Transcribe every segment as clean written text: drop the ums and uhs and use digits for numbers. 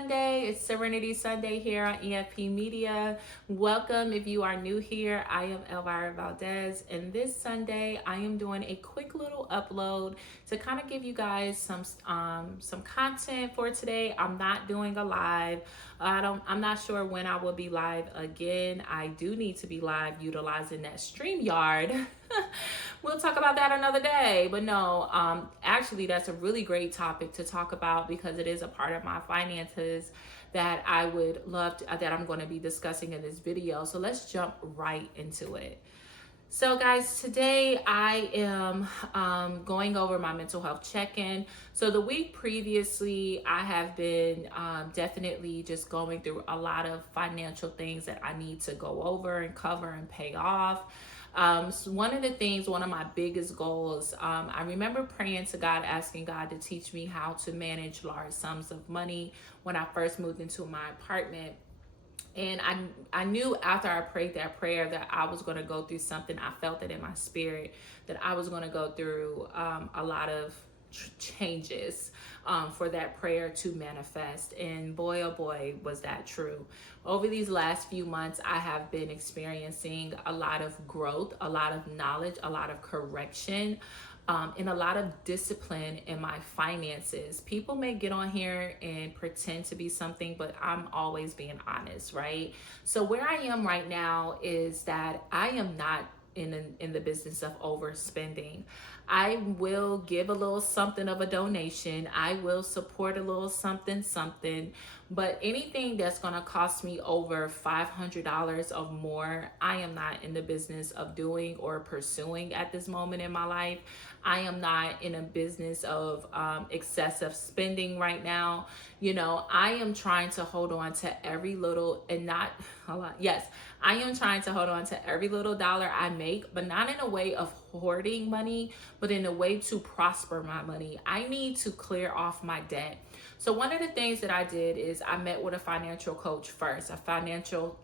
Sunday. It's Serenity Sunday here on EFP Media. Welcome if you are new here. I am Elvira Valdez, and this Sunday I am doing a quick little upload to kind of give you guys some content for today. I'm not doing a live. I'm not sure when I will be live again. I do need to be live utilizing that StreamYard. We'll talk about that another day. But no, actually, that's a really great topic to talk about because it is a part of my finances that I would love to, that I'm going to be discussing in this video. So let's jump right into it. So guys, today I am going over my mental health check-in. So the week previously, I have been definitely just going through a lot of financial things that I need to go over and cover and pay off. So one of my biggest goals, I remember praying to God, asking God to teach me how to manage large sums of money when I first moved into my apartment. And I knew after I prayed that prayer that I was going to go through something. I felt it in my spirit that I was going to go through a lot of changes for that prayer to manifest. And boy, oh boy, was that true. Over these last few months, I have been experiencing a lot of growth, a lot of knowledge, a lot of correction, and a lot of discipline in my finances. People may get on here and pretend to be something, but I'm always being honest, right? So where I am right now is that I am not in the business of overspending. I will give a little something of a donation. I will support a little something, but anything that's going to cost me over $500 or more, I am not in the business of doing or pursuing at this moment in my life. I am not in a business of excessive spending right now. You know, I am trying to hold on to every little and not a lot. Yes, I am trying to hold on to every little dollar I make, but not in a way of hoarding money, but in a way to prosper my money. I need to clear off my debt. So one of the things that I did is I met with a financial coach first, a financial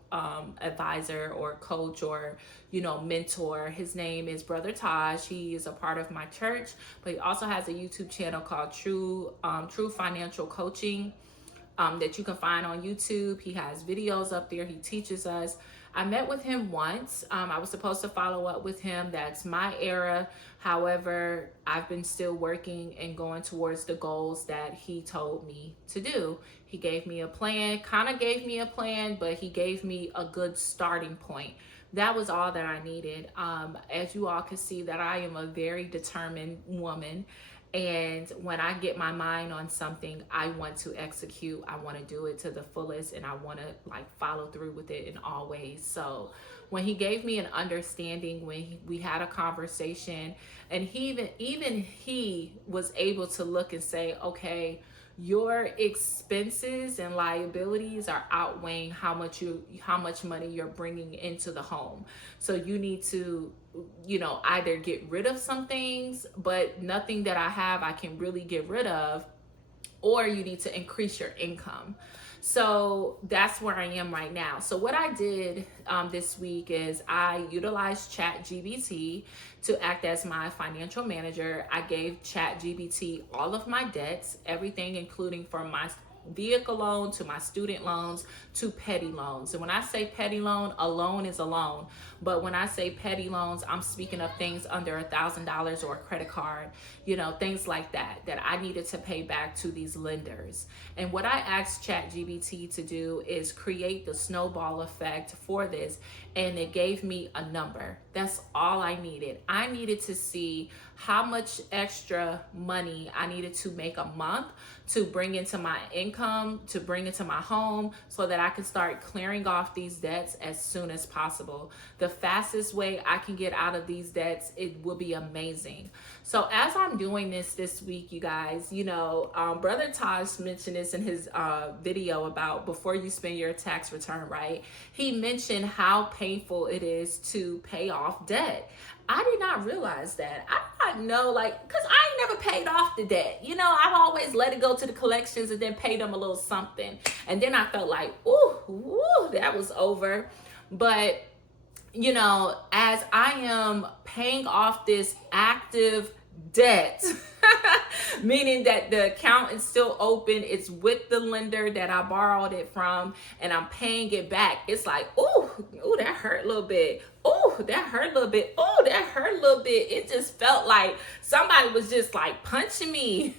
advisor or coach or, mentor. His name is Brother Taj. He is a part of my church, but he also has a YouTube channel called True Financial Coaching that you can find on YouTube. He has videos up there. He teaches us. I met with him once. I was supposed to follow up with him. That's my era. However, I've been still working and going towards the goals that he told me to do. He gave me a plan, but he gave me a good starting point. That was all that I needed. As you all can see, that I am a very determined woman. And when I get my mind on something, I want to execute. I want to do it to the fullest, and I want to follow through with it in all ways. So when he gave me an understanding, when we had a conversation, and he was able to look and say, okay, your expenses and liabilities are outweighing how much money you're bringing into the home. So you need to, either get rid of some things, but nothing that I have I can really get rid of, or you need to increase your income. So that's where I am right now. So what I did this week is I utilized ChatGPT to act as my financial manager. I gave ChatGPT all of my debts, everything, including from my vehicle loan to my student loans to petty loans. And when I say petty loan, a loan is a loan. But when I say petty loans, I'm speaking of things under $1,000 or a credit card, things like that I needed to pay back to these lenders. And what I asked ChatGPT to do is create the snowball effect for this. And it gave me a number. That's all I needed. I needed to see how much extra money I needed to make a month to bring into my income, to bring into my home, so that I can start clearing off these debts as soon as possible. The fastest way I can get out of these debts, it will be amazing. So as I'm doing this week, you guys, Brother Taj mentioned this in his video about before you spend your tax return, right? He mentioned how painful it is to pay off debt. I did not realize that. I did not know, because I ain't never paid off the debt. I've always let it go to the collections and then paid them a little something. And then I felt like, ooh, that was over. But, as I am paying off this active debt. Meaning that the account is still open, it's with the lender that I borrowed it from, and I'm paying it back. It's like, ooh, that hurt a little bit. Ooh, that hurt a little bit. Ooh, that hurt a little bit. It just felt like somebody was just like punching me.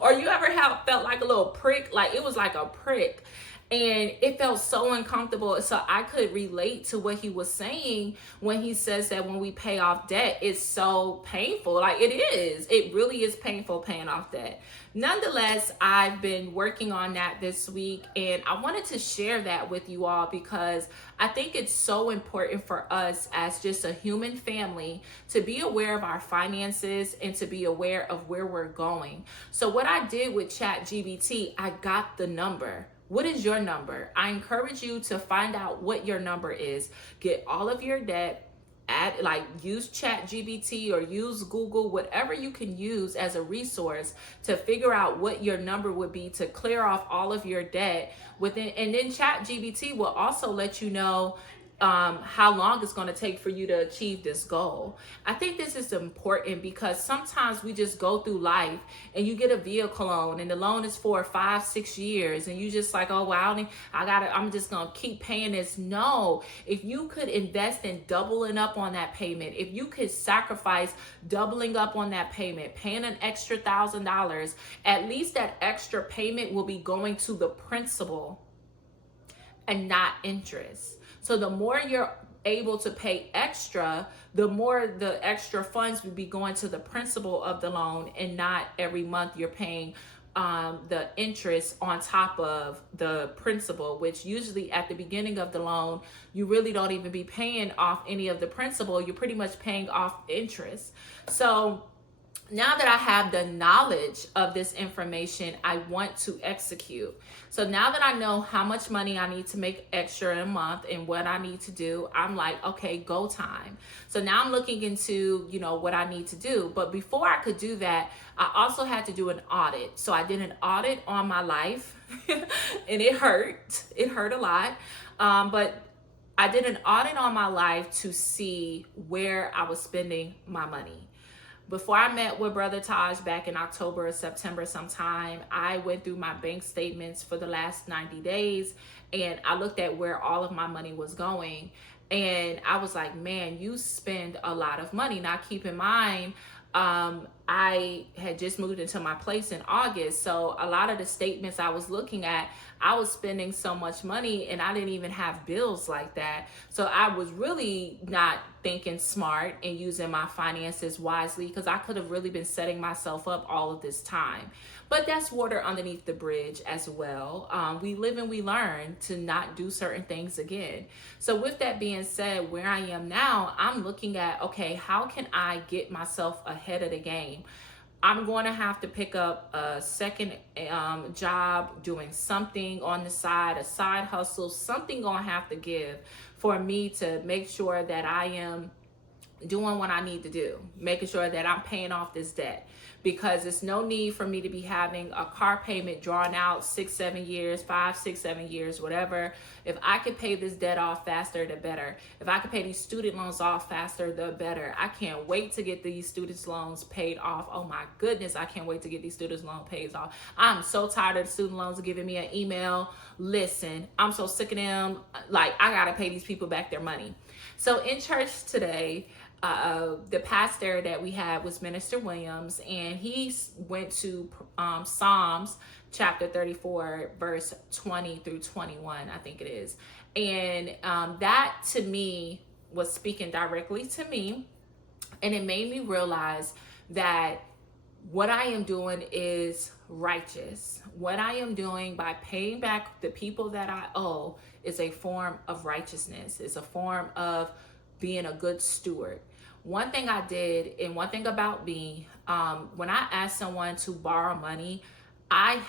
Or you ever have felt like a little prick? Like it was like a prick. And it felt so uncomfortable. So I could relate to what he was saying when he says that when we pay off debt, it's so painful. Like it is. It really is painful paying off debt. Nonetheless, I've been working on that this week, and I wanted to share that with you all because I think it's so important for us as just a human family to be aware of our finances and to be aware of where we're going. So what I did with ChatGPT, I got the number. What is your number? I encourage you to find out what your number is. Get all of your debt, use ChatGPT or use Google, whatever you can use as a resource to figure out what your number would be to clear off all of your debt within. And then ChatGPT will also let you know how long it's going to take for you to achieve this goal. I think this is important because sometimes we just go through life and you get a vehicle loan and the loan is for 5, 6 years and you just like, oh wow, I'm just going to keep paying this. No, if you could invest in doubling up on that payment, if you could sacrifice doubling up on that payment, paying an extra $1,000, at least that extra payment will be going to the principal and not interest. So the more you're able to pay extra, the more the extra funds would be going to the principal of the loan, and not every month you're paying the interest on top of the principal, which usually at the beginning of the loan, you really don't even be paying off any of the principal. You're pretty much paying off interest. So now that I have the knowledge of this information, I want to execute. So now that I know how much money I need to make extra in a month and what I need to do, I'm like, okay, go time. So now I'm looking into, what I need to do. But before I could do that, I also had to do an audit. So I did an audit on my life and it hurt. It hurt a lot. But I did an audit on my life to see where I was spending my money. Before I met with Brother Taj back in October or September sometime, I went through my bank statements for the last 90 days and I looked at where all of my money was going. And I was like, man, you spend a lot of money. Now keep in mind, I had just moved into my place in August. So a lot of the statements I was looking at, I was spending so much money and I didn't even have bills like that. So I was really not thinking smart and using my finances wisely because I could have really been setting myself up all of this time. But that's water underneath the bridge as well. We live and we learn to not do certain things again. So with that being said, where I am now, I'm looking at, okay, how can I get myself ahead of the game? I'm going to have to pick up a second job, doing something on the side, a side hustle, something going to have to give for me to make sure that I am doing what I need to do, making sure that I'm paying off this debt. Because it's no need for me to be having a car payment drawn out 6, 7 years, 5, 6, 7 years, whatever. If I could pay this debt off faster, the better. If I could pay these student loans off faster, the better. I can't wait to get these student loans paid off. Oh my goodness, I can't wait to get these student loans paid off. I'm so tired of the student loans giving me an email. Listen, I'm so sick of them. Like, I gotta pay these people back their money. So in church today, the pastor that we had was Minister Williams, and he went to Psalms chapter 34, verse 20 through 21, I think it is. And that to me was speaking directly to me, and it made me realize that what I am doing is righteous. What I am doing by paying back the people that I owe is a form of righteousness. It's a form of being a good steward. One thing I did, and one thing about me, when I ask someone to borrow money, I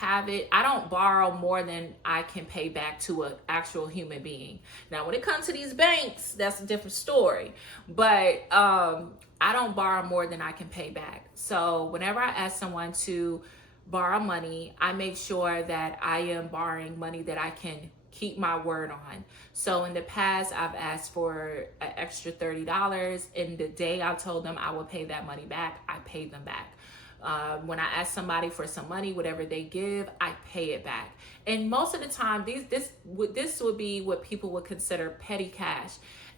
don't borrow more than I can pay back to an actual human being. Now, when it comes to these banks, that's a different story. But I don't borrow more than I can pay back. So whenever I ask someone to borrow money, I make sure that I am borrowing money that I can keep my word on. So in the past, I've asked for an extra $30, and the day I told them I would pay that money back, I paid them back. When I ask somebody for some money, whatever they give, I pay it back. And most of the time, this would be what people would consider petty cash.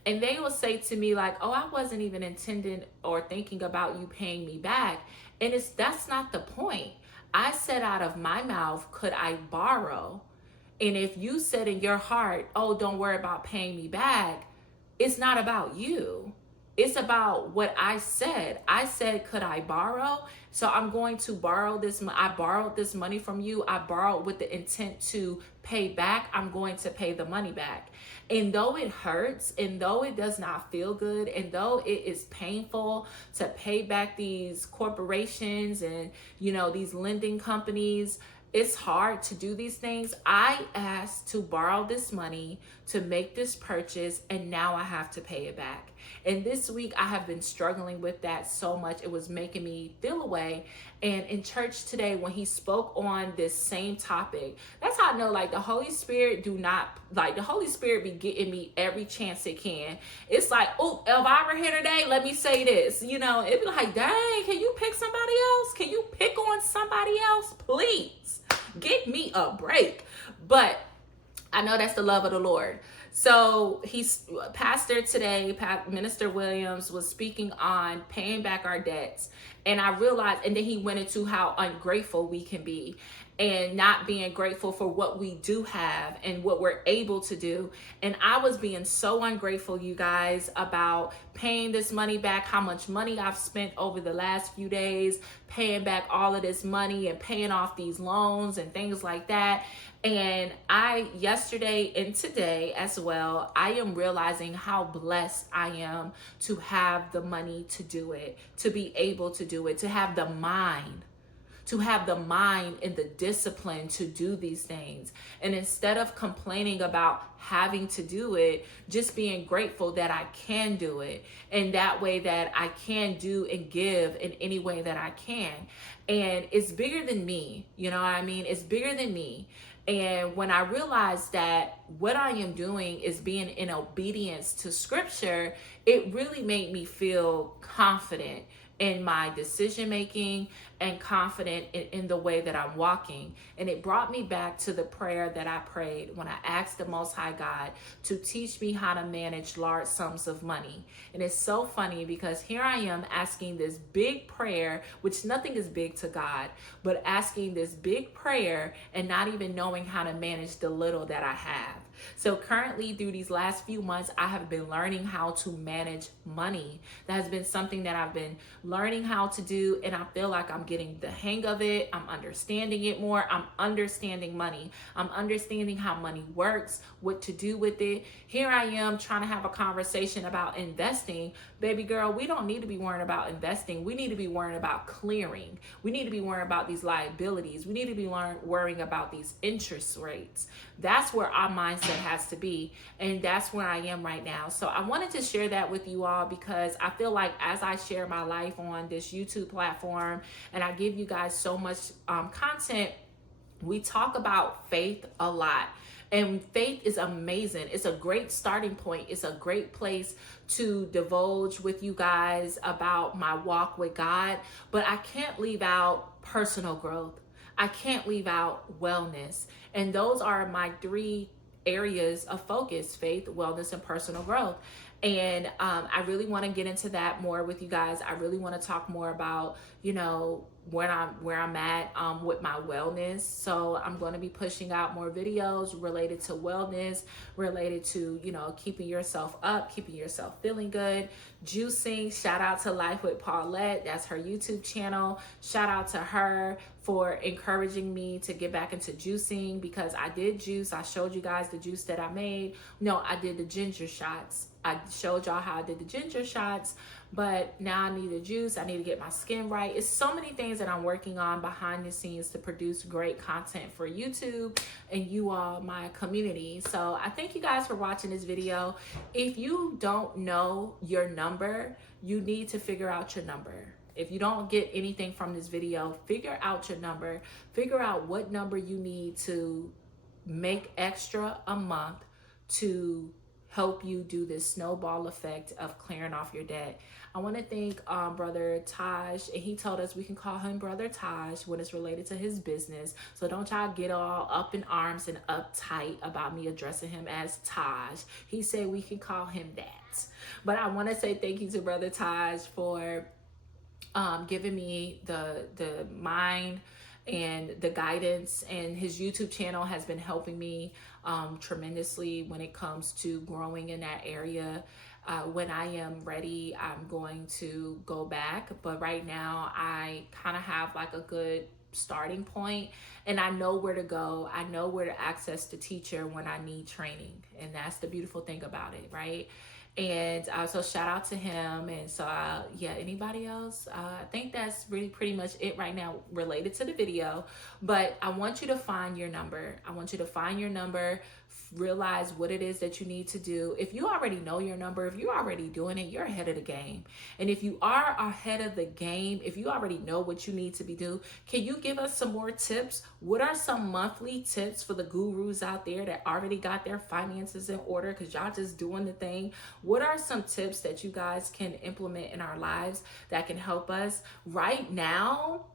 And they will say to me like, "Oh, I wasn't even intending or thinking about you paying me back." And that's not the point. I said out of my mouth, "Could I borrow?" And if you said in your heart, "Oh, don't worry about paying me back," it's not about you. It's about what I said. I said, "Could I borrow?" So I'm going to borrow this. I borrowed this money from you. I borrowed with the intent to pay back. I'm going to pay the money back. And though it hurts, and though it does not feel good, and though it is painful to pay back these corporations and, these lending companies, it's hard to do these things. I asked to borrow this money to make this purchase, and now I have to pay it back. And this week I have been struggling with that so much. It was making me feel away. And in church today, when he spoke on this same topic, that's how I know the Holy Spirit the Holy Spirit be getting me every chance it can. It's like, "Oh, Elvira here today, let me say this." It'd be like, "Dang, can you pick somebody else? Can you pick on somebody else? Please give me a break." But I know that's the love of the Lord. So he's pastor today, Minister Williams was speaking on paying back our debts. And I realized, and then he went into how ungrateful we can be and not being grateful for what we do have and what we're able to do. And I was being so ungrateful, you guys, about paying this money back, how much money I've spent over the last few days, paying back all of this money and paying off these loans and things like that. And yesterday and today as well, I am realizing how blessed I am to have the money to do it, to be able to do it, to have the mind and the discipline to do these things. And instead of complaining about having to do it, just being grateful that I can do it. And that way that I can do and give in any way that I can. And it's bigger than me. You know what I mean? It's bigger than me. And when I realized that what I am doing is being in obedience to scripture, it really made me feel confident in my decision making and confident in the way that I'm walking. And it brought me back to the prayer that I prayed when I asked the Most High God to teach me how to manage large sums of money. And it's so funny because here I am asking this big prayer, which nothing is big to God, but asking this big prayer and not even knowing how to manage the little that I have. So currently through these last few months, I have been learning how to manage money. That has been something that I've been learning how to do, and I feel like I'm getting the hang of it. I'm understanding it more. I'm understanding money. I'm understanding how money works, what to do with it. Here I am trying to have a conversation about investing. Baby girl, we don't need to be worrying about investing. We need to be worrying about clearing. We need to be worrying about these liabilities. We need to be worrying about these interest rates. That's where our mindset has to be, and that's where I am right now. So I wanted to share that with you all because I feel like as I share my life on this YouTube platform and I give you guys so much content, we talk about faith a lot. And faith is amazing. It's a great starting point. It's a great place to divulge with you guys about my walk with God. But I can't leave out personal growth. I can't leave out wellness. And those are my 3 areas of focus: faith, wellness, and personal growth. And I really want to get into that more with you guys. I really want to talk more about, where I'm at with my wellness. So I'm going to be pushing out more videos related to wellness, related to, keeping yourself up, keeping yourself feeling good, juicing. Shout out to Life with Paulette. That's her YouTube channel. Shout out to her for encouraging me to get back into juicing, because I did juice. I showed you guys the juice that I made. No, I did the ginger shots. I showed y'all how I did the ginger shots, but now I need a juice. I need to get my skin right. It's so many things that I'm working on behind the scenes to produce great content for YouTube and you all, my community. So I thank you guys for watching this video. If you don't know your number, you need to figure out your number. If you don't get anything from this video, figure out your number. Figure out what number you need to make extra a month to help you do this snowball effect of clearing off your debt. I want to thank Brother Taj, and he told us we can call him Brother Taj when it's related to his business. So don't y'all get all up in arms and uptight about me addressing him as Taj. He said we can call him that. But I want to say thank you to Brother Taj for giving me the mind and the guidance, and his YouTube channel has been helping me tremendously when it comes to growing in that area. When I am ready, I'm going to go back, but right now I kind of have like a good starting point, and I know where to go. I know where to access the teacher when I need training, and that's the beautiful thing about it, right? And so shout out to him. And so yeah, anybody else? I think that's really pretty much it right now related to the video. But I want you to find your number. I want you to find your number, realize what it is that you need to do. If you already know your number, if you're already doing it, you're ahead of the game. And if you are ahead of the game, if you already know what you need to be doing, can you give us some more tips? What are some monthly tips for the gurus out there that already got their finances in order because y'all just doing the thing? What are some tips that you guys can implement in our lives that can help us right now?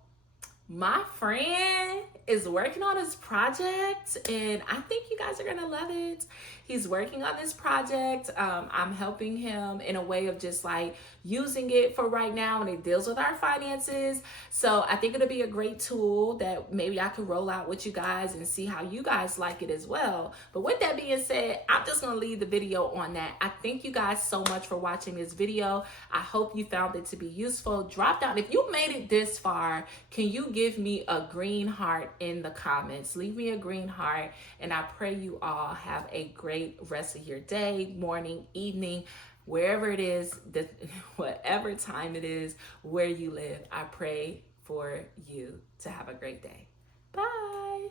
My friend is working on his project, and I think you guys are gonna love it. He's working on this project. I'm helping him in a way of just like using it for right now, and it deals with our finances. So I think it'll be a great tool that maybe I can roll out with you guys and see how you guys like it as well. But with that being said, I'm just gonna leave the video on that. I thank you guys so much for watching this video. I hope you found it to be useful. Drop down, if you made it this far, can you give me a green heart in the comments? Leave me a green heart, and I pray you all have a great rest of your day, morning, evening, wherever it is, whatever time it is where you live. I pray for you to have a great day. Bye.